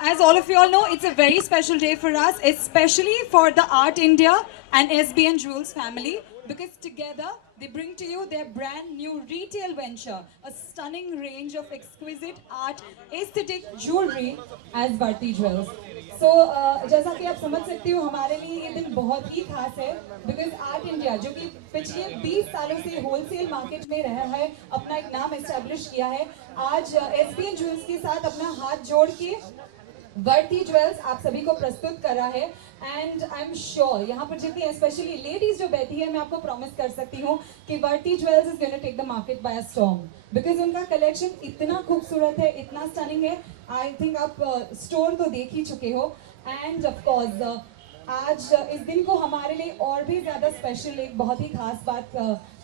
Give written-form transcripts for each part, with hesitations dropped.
As all of you all know, it's a very special day for us, especially for the Art India and SBN Jewels family, because together they bring to you their brand new retail venture, a stunning range of exquisite art, aesthetic jewelry as Bharti Jewels. So, जैसा कि आप समझ सकते हो, हमारे लिए ये दिन बहुत ही खास है, because आर्ट इंडिया जो कि पिछले 20 सालों से होलसेल मार्केट में रहा है, अपना एक नाम एस्टेब्लिश किया है, आज एसबीएन ज्वेल्स के साथ अपना हाथ जोड़ के वर्ती ज्वेल्स आप सभी को प्रस्तुत कर रहा है एंड आई एम श्योर यहाँ पर जितनी स्पेशली लेडीज जो बैठी है मैं आपको प्रॉमिस कर सकती हूँ कि Varti jewels is going to take the market by a storm because उनका कलेक्शन इतना खूबसूरत है, इतना स्टनिंग है. आई थिंक आप स्टोर तो देख ही चुके हो एंड ऑफ कोर्स आज इस दिन को हमारे लिए और भी ज्यादा स्पेशल एक बहुत ही खास बात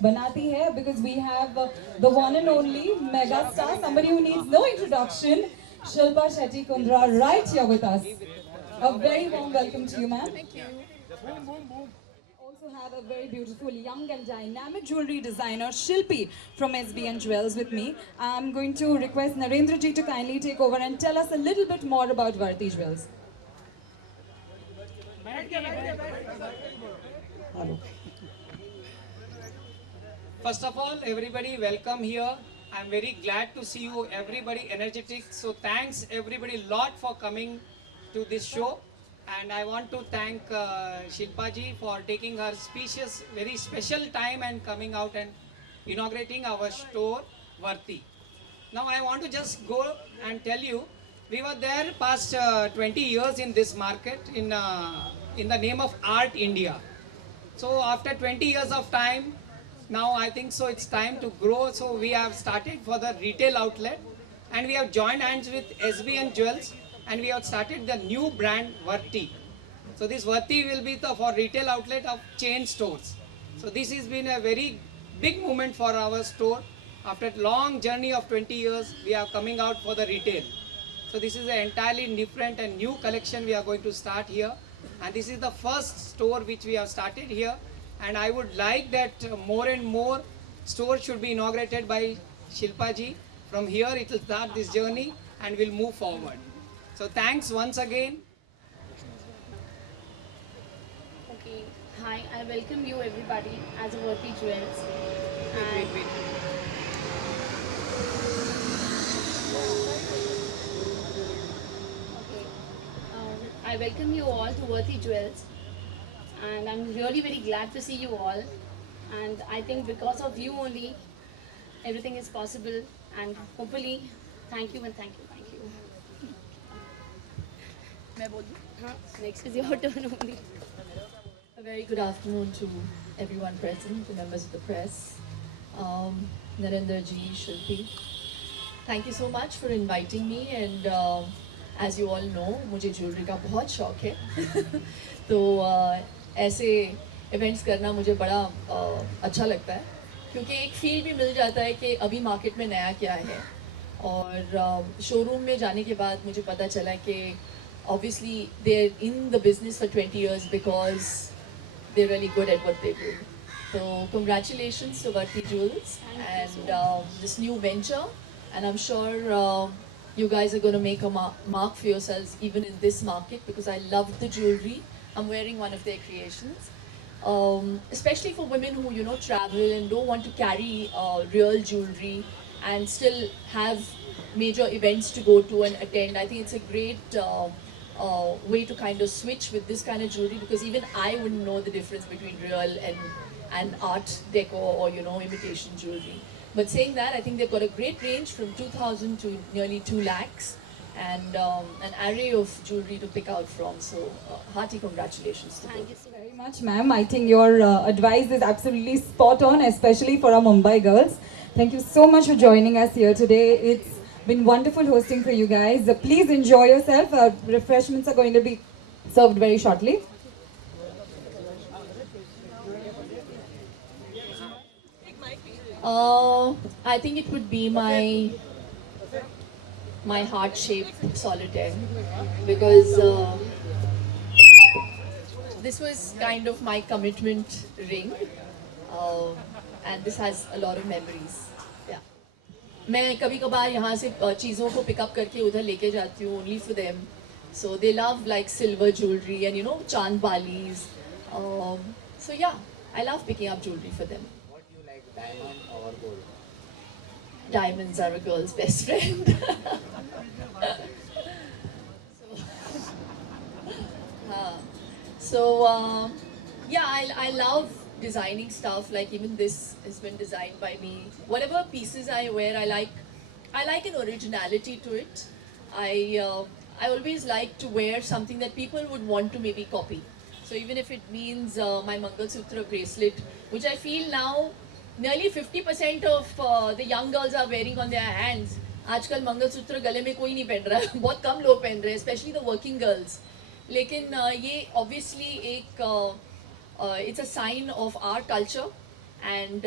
बनाती है because we have the one and only mega star, somebody who needs no introduction, Shilpa Shetty Kundra, right here with us. A very warm welcome to you, ma'am. Thank you. Also have a very beautiful young and dynamic jewelry designer Shilpi from SBN Jewels with me. I'm going to request Narendra ji to kindly take over and tell us a little bit more about Varti Jewels. First of all, everybody welcome here. I'm very glad to see you, everybody energetic. So thanks everybody lot for coming to this show. And I want to thank Shilpa ji for taking her specious, very special time and coming out and inaugurating our store, Varti. Now I want to just go and tell you, we were there past 20 years in this market in the name of Art India. So after 20 years of time, now I think so it's time to grow. So we have started for the retail outlet and we have joined hands with SBN Jewels and we have started the new brand Varti. So this Varti will be the for retail outlet of chain stores. So this has been a very big moment for our store. After a long journey of 20 years, we are coming out for the retail. So this is an entirely different and new collection we are going to start here. And this is the first store which we have started here. And I would like that more and more stores should be inaugurated by Shilpa ji. From here it will start this journey and will move forward. So thanks once again. Okay. Hi, I welcome you everybody as a Varti Jewels. Wait. Okay. I welcome you all to Varti Jewels. And I'm really very glad to see you all, and I think because of you only everything is possible, and hopefully thank you. मैं बोल दूँ? हाँ, next is your turn only. A very good afternoon to everyone present, to members of the press, Narendra ji, Shilpi. Thank you so much for inviting me, and as you all know, मुझे jewelry का बहुत शौक है. तो ऐसे events करना मुझे बड़ा अच्छा लगता है क्योंकि एक फील भी मिल जाता है कि अभी मार्केट में नया क्या है. और शोरूम में जाने के बाद मुझे पता चला कि obviously they're in the business for 20 years because they're really good at what they do. So congratulations to Varti Jewels and this new venture, and I'm sure you guys are going to make a mark for yourselves even in this market because I love the jewelry. I'm wearing one of their creations, especially for women who travel and don't want to carry real jewelry and still have major events to go to and attend. I think it's a great way to kind of switch with this kind of jewelry because even I wouldn't know the difference between real and art deco or imitation jewelry. But saying that, I think they've got a great range from 2,000 to nearly 2 lakhs. And an array of jewelry to pick out from. So hearty congratulations to Thank both. you so Very much, ma'am. I think your advice is absolutely spot on, especially for our Mumbai girls. Thank you so much for joining us here today. It's been wonderful hosting for you guys. Please enjoy yourself. Refreshments are going to be served very shortly. I think it would be my heart-shaped solitaire because this was kind of my commitment ring and this has a lot of memories. मैं कभी कभार यहाँ से चीज़ों को pickup करके उधर लेके जाती हूँ only for them. So they love like silver jewellery and you know चांद बालीज. सो या I love picking up jewellery for them. What do you like, diamond or gold? Diamonds are a girl's best friend. So yeah, I love designing stuff. Like even this has been designed by me. Whatever pieces I wear, I like an originality to it. I always like to wear something that people would want to maybe copy. So even if it means my Mangalsutra bracelet, which I feel now nearly 50% of the young girls are wearing on their hands. आजकल मंगलसूत्र गले में कोई नहीं पहन रहा है, बहुत कम लोग पहन रहे हैं, स्पेशली द वर्किंग गर्ल्स. लेकिन ये ऑब्वियसली एक it's a sign of our culture and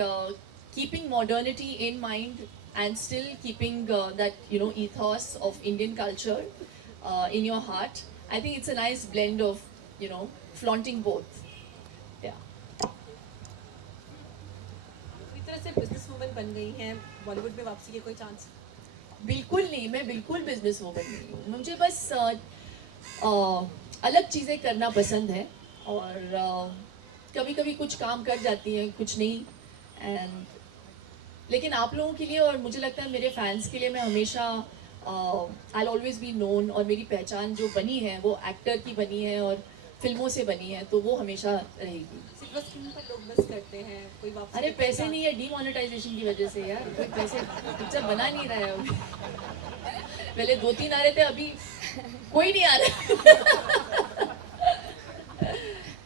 keeping modernity in mind and still keeping that you know ethos of Indian culture in your heart. I think it's a nice blend of you know flaunting both. Yeah. पूरी तरह से business woman बन गई हैं, बॉलीवुड में वापसी के कोई चांस? बिल्कुल नहीं, मैं बिल्कुल बिजनेस वूमन नहीं हूँ. मुझे बस अलग चीज़ें करना पसंद है और कभी कभी कुछ काम कर जाती हैं, कुछ नहीं. एंड लेकिन आप लोगों के लिए और मुझे लगता है मेरे फैंस के लिए मैं हमेशा आई ऑलवेज बी नोन. और मेरी पहचान जो बनी है वो एक्टर की बनी है और फिल्मों से बनी है, तो वो हमेशा रहेगी. सिल्वर स्क्रीन पर लोग मिस करते हैं, कोई वापसी अरे के कोई पैसे चांस? नहीं है, डीमोनेटाइजेशन की वजह से यार. कोई पैसे पिक्चर बना नहीं रहा है अभी. पहले 2-3 आ रहे थे, अभी कोई नहीं आ रहा.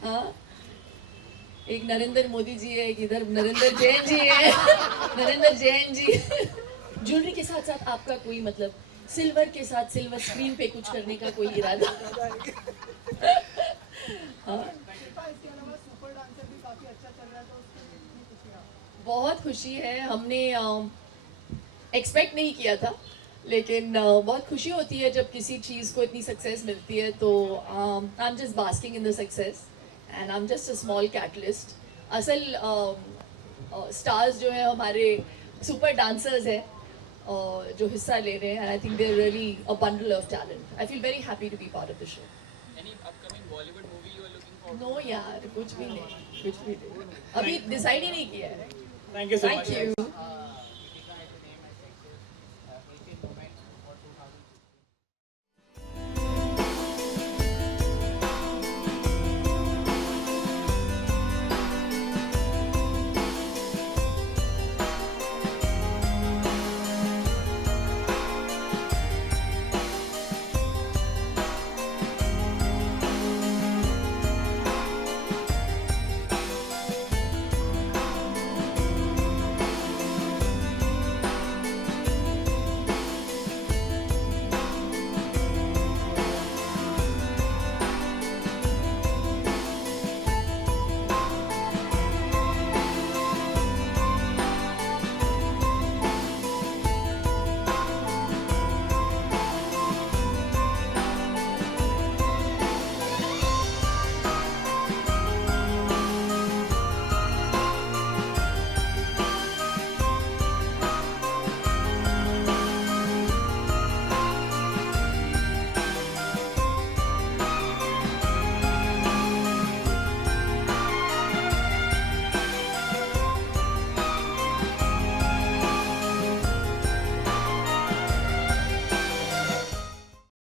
हाँ, एक नरेंद्र मोदी जी है, एक इधर नरेंद्र जैन जी है. नरेंद्र जैन जी. ज्वेलरी के साथ साथ आपका कोई मतलब सिल्वर के साथ सिल्वर स्क्रीन पे कुछ करने का कोई इरादा? हाँ, बहुत खुशी है. हमने एक्सपेक्ट नहीं किया था, लेकिन बहुत खुशी होती है जब किसी चीज़ को इतनी सक्सेस मिलती है. तो I am just basking in the success and I am just a small catalyst. असल स्टार्स जो है हमारे सुपर डांसर्स हैं जो हिस्सा ले रहे हैं. I think they are really a bundle of talent. I feel very happy to be part of the show. Any upcoming Bollywood movie you are looking for? No यार, कुछ भी नहीं, कुछ भी नहीं. अभी डिसाइड ही नहीं किया है. Thank you so Thank much. you.